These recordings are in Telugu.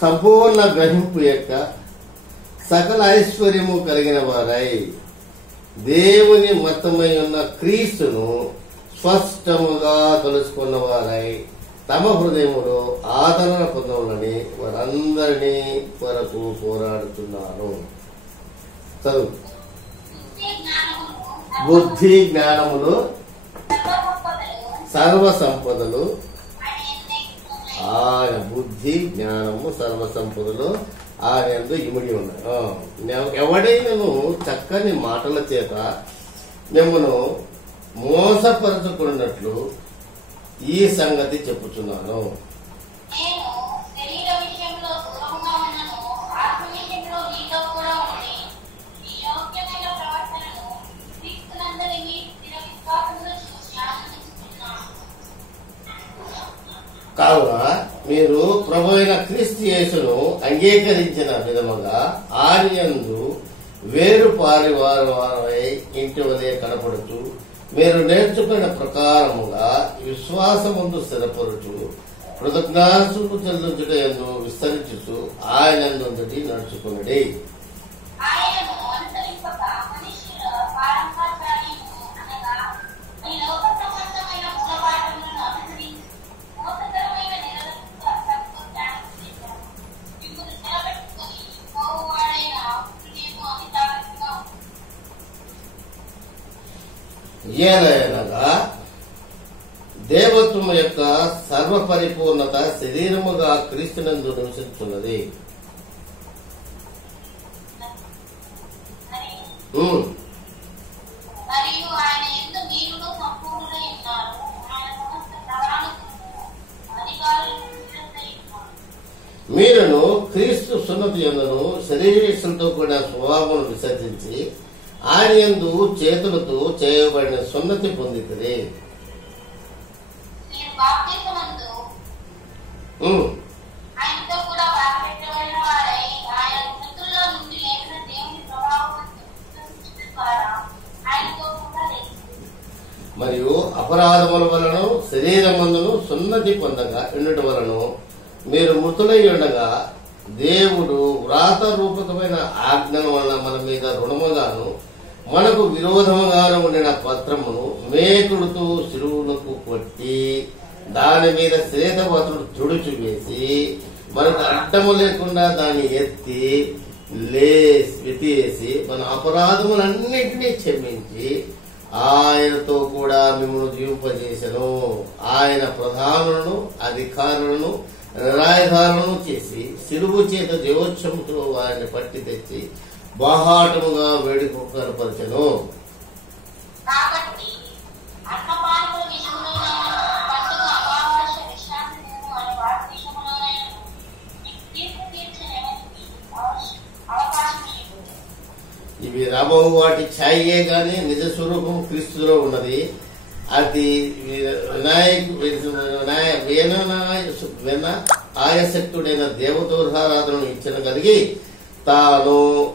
సంపూర్ణ గ్రహింపు యొక్క సకల ఐశ్వర్యము కలిగిన వారై దేవుని మతమై ఉన్న క్రీస్తును స్పష్టముగా తెలుసుకున్న వారై తమ హృదయములో ఆదరణ పొందవాలని వారందరినీ కొరకు పోరాడుతున్నారు. చదువు. బుద్ధి జ్ఞానములు సర్వ సంపదలు ఆయన బుద్ధి జ్ఞానము సర్వ సంపదలు ఆయన ఇమిడి ఉన్నాయి. ఎవడైనను చక్కని మాటల చేత మిమ్మను మోసపరచుకున్నట్లు ఈ సంగతి చెప్పుచున్నాను. కావున మీరు ప్రభు అయిన క్రీస్తు యేసును అంగీకరించిన విధముగా ఆయనందు వేరు పారివారమై ఇంటి వలె కనపడుచు మీరు నేర్చుకున్న ప్రకారముగా విశ్వాసముందు స్థిరపరుచు కృతజ్ఞాసుకు చెల్లించుటయందు విస్తరించుచు ఆయనందుండి నడుచుకున్నది. ఏలయనగా దేవత్వము యొక్క సర్వపరిపూర్ణత శరీరముగా క్రీస్తునందు నివసిస్తున్నది. మీరును క్రీస్తు సున్నతి యందును శరీరతో కూడా స్వభావం విసర్జించి ఆయన యందు చేతులతో చేయబడిన సున్నతి పొందితిరి. మరియు అపరాధముల వలన శరీరమందును సున్నతి పొందగా ఉండటం వలన మీరు మృతులై ఉండగా దేవుడు వ్రాత రూపకమైన ఆజ్ఞల వలన మన మీద రుణముగాను మనకు విరోధముగాను ఉండిన పత్రమును మేకుడుతూ శిలువులకు కొట్టి దాని మీద శ్వేతపత్రుడు తుడుచు వేసి మనకు అడ్డము లేకుండా దాన్ని ఎత్తి వెతివేసి మన అపరాధములన్నింటినీ క్షమించి ఆయనతో కూడా మిమ్మల్ని జీవింపజేసెను. ఆయన ప్రధానులను అధికారులను రాయధారులను చేసి శిలువు చేత దేవోత్సవంతో వారిని పట్టి తెచ్చి బాహాటముగా వేడుకనపరచెను. ఇవి రాబో వాటి ఛాయే గాని నిజ స్వరూపం క్రీస్తులో ఉన్నది. అది ఆయశక్తుడైన దేవతోధారాధనను ఇచ్చిన కలిగి తాను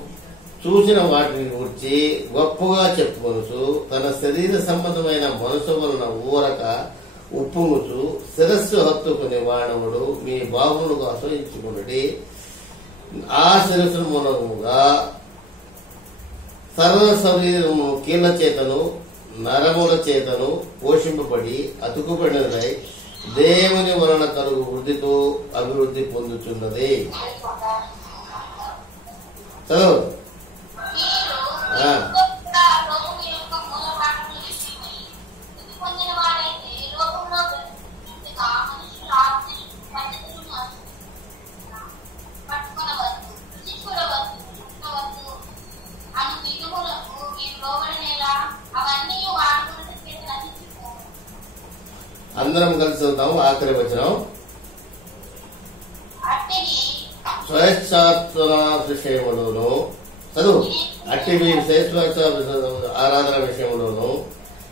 చూసిన వాటిని గురించి గొప్పగా చెప్పుకొనుచు తన శరీర సంబంధమైన మనసు వలన ఊరక ఉప్పుముచు శిరస్సు హత్తుకునే వాడవుడు మీ బాబులకు అసహించుకున్నది. ఆ శిరస్సు మూలముగా సర్వ శరీరము కీళ్ల చేతను నరముల చేతను పోషింపబడి అతుకుబడినదై దేవుని వలన కలుగు వృద్ధితో అభివృద్ధి పొందుతున్నది. చదువు. అందరం కలిసి చదువుతాము. ఆఖరి వచనం. స్వేచ్ఛాత్మన విషయములోను చదువు. అట్టివి స్వేచ్ఛ ఆరాధన విషయములోను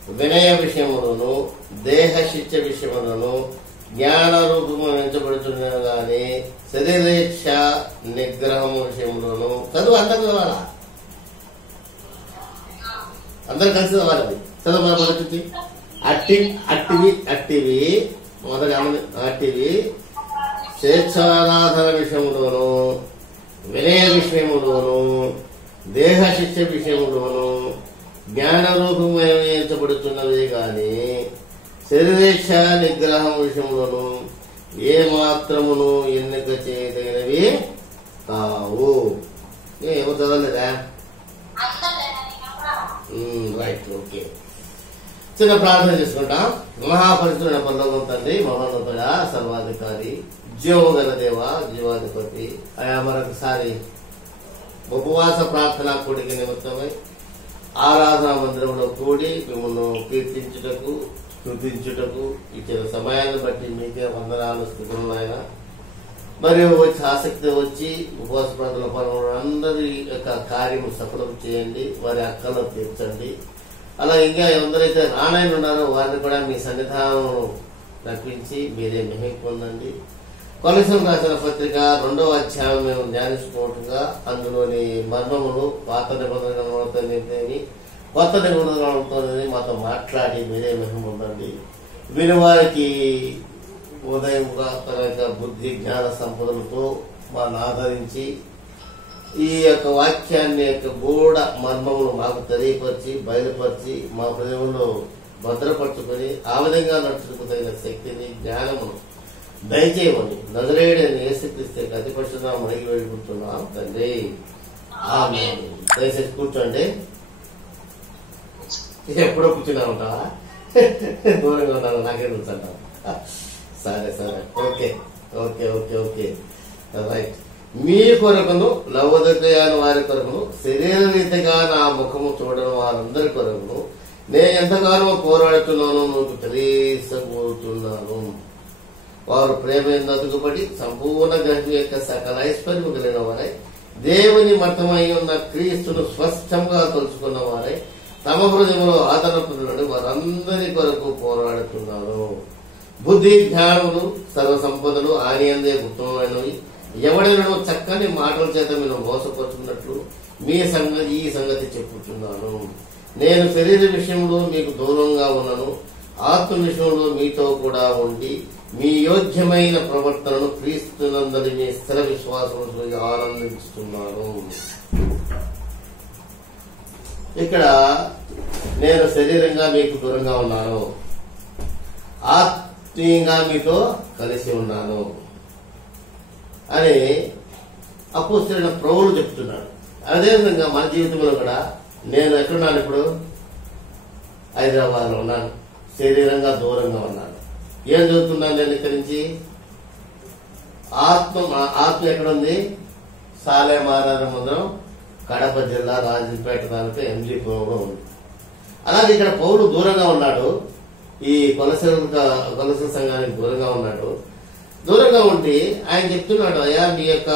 వినయ విషయములోను దేహ శిక్ష విషయములను జ్ఞాన రూపము ఎంచబడుతున్న గాని శరీరేచ్ఛ నిగ్రహం విషయంలోను చదువు. అందరు చదవాలా? అందరు కలిసి చదవాలి. చదువు. మొదటి అట్టివి మొదటి అట్టివి స్వేచ్ఛారాధన విషయంలోను, వినయ విషయములోను, దేహ శిక్ష విషయములోను జ్ఞానరూపమేంచబడుతున్నవే గాని శరీరేచ్ఛ నిగ్రహం విషయంలోను ఏ మాత్రమును ఎన్నిక చేయదగినవి కావు. ఏమో చదవలేదా? Right, okay. చిన్న ప్రార్థన చేసుకుంటాం. మహాపరిశుద్ధుడైన పరలోకపు తండ్రి, మహోన్నతుడా, సర్వాధికారి, జీవగల దేవ, జీవాధిపతి, ఆయా మరొకసారి ఉపవాస ప్రార్థన కూడికి నిమిత్తమై ఆరాధనా మందిరంలో కూడి మిమ్మల్ని కీర్తించుటకు, స్తుతించుటకు ఇచ్చిన సమయాన్ని బట్టి మీకే వందనాలు, స్తుతులు ఆయన. మరియు వచ్చి ఆసక్తి వచ్చి ఉపవాస ప్రార్థన పనులు అందరి యొక్క కార్యము సఫలం చేయండి, వారి అక్కలు తీర్చండి. అలా ఇంకా ఎందరైతే రానాయన ఉన్నారో వారిని కూడా మీ సన్నిధానం రప్పించి మీరే మహిమ పొందండి. కొలసీలకు రాసిన పత్రిక 2వ అధ్యాయం మేము ధ్యానించుకోవటంగా అందులోని మర్మములు పాత నిబంధనలతోనేమి కొత్త నిబంధనలతోనే మాతో మాట్లాడి మీరే మహిమ పొందండి. మీరు వారికి ఉదయంగా తన యొక్క బుద్ధి జ్ఞాన సంపదలతో వారిని ఆదరించి ఈ యొక్క వాక్యాన్ని యొక్క గూఢ మర్మములు మాకు తెలియపరిచి బయలుపరిచి మా హృదయంలో భద్రపరుచుకొని ఆ విధంగా నడుచుకు తగిన శక్తిని, జ్ఞానమును దయచేయమని నజరేయుడైన యేసుక్రీస్తు అతి పరిశుద్ధనామమున అడిగి వేడుకుంటున్నాం తండ్రి, ఆమేన్. దయచేసి కూర్చోండి. ఎప్పుడో కూర్చున్నా ఉంటావా? దూరంగా ఉన్నాను, నాకే కూర్చుంటావు. సరే సరే, okay okay okay okay right. మీ కొరకును లవోదికయను వారి కొరకును శరీర రీతిగా నా ముఖము చూడడం వారందరి కొరకును నేను ఎంతగానో పోరాడుతున్నానో మీకు తెలియబోతున్నాను. వారు ప్రేమ అతుకుపడి సంపూర్ణ గ్రహం యొక్క సకల ఐశ్వర్యం కలిగిన వారై దేవుని మతమై ఉన్న క్రీస్తును స్పష్టంగా తలుచుకున్న వారై తమ హృదయంలో ఆదరణ పొందిన వారందరి కొరకు పోరాడుతున్నారు. బుద్ధి జ్ఞానములు సర్వ సంపదలు ఆయన యందే గుప్తమైనవి. ఎవడైనా చక్కని మాటల చేత మీరు మోసపరుచుకున్నట్లు ఈ సంగతి చెప్పుతున్నాను. నేను శరీర విషయంలో మీకు దూరంగా ఉన్నాను, ఆత్మ విషయంలో మీతో కూడా ఉండి మీ యోగ్యమైన ప్రవర్తనను క్రీస్తునందరి మీ స్థిర విశ్వాసంతో ఆనందిస్తున్నాను. ఇక్కడ నేను శరీరంగా మీకు దూరంగా ఉన్నాను, ఆత్మీయంగా మీతో కలిసి ఉన్నాను అని అపోస్తలుడైన పౌలు చెప్తున్నాడు. అదేవిధంగా మన జీవితంలో కూడా నేను ఎక్కడున్నాను? ఇప్పుడు హైదరాబాద్ లో ఉన్నాను, శరీరంగా దూరంగా ఉన్నాను. ఏం చదువుతున్నాను నేను ఇక్కడి నుంచి? ఆత్మ ఎక్కడుంది? సాలెమారాధన మందిరం, కడప జిల్లా, రాజంపేట తాలూకా ఎంజీపురంలో ఉంది. అలాగే ఇక్కడ పౌలు దూరంగా ఉన్నాడు, ఈ కొలసల సంఘానికి దూరంగా ఉన్నాడు. దూరంగా ఉండి ఆయన చెప్తున్నాడు, అయ్యా మీ యొక్క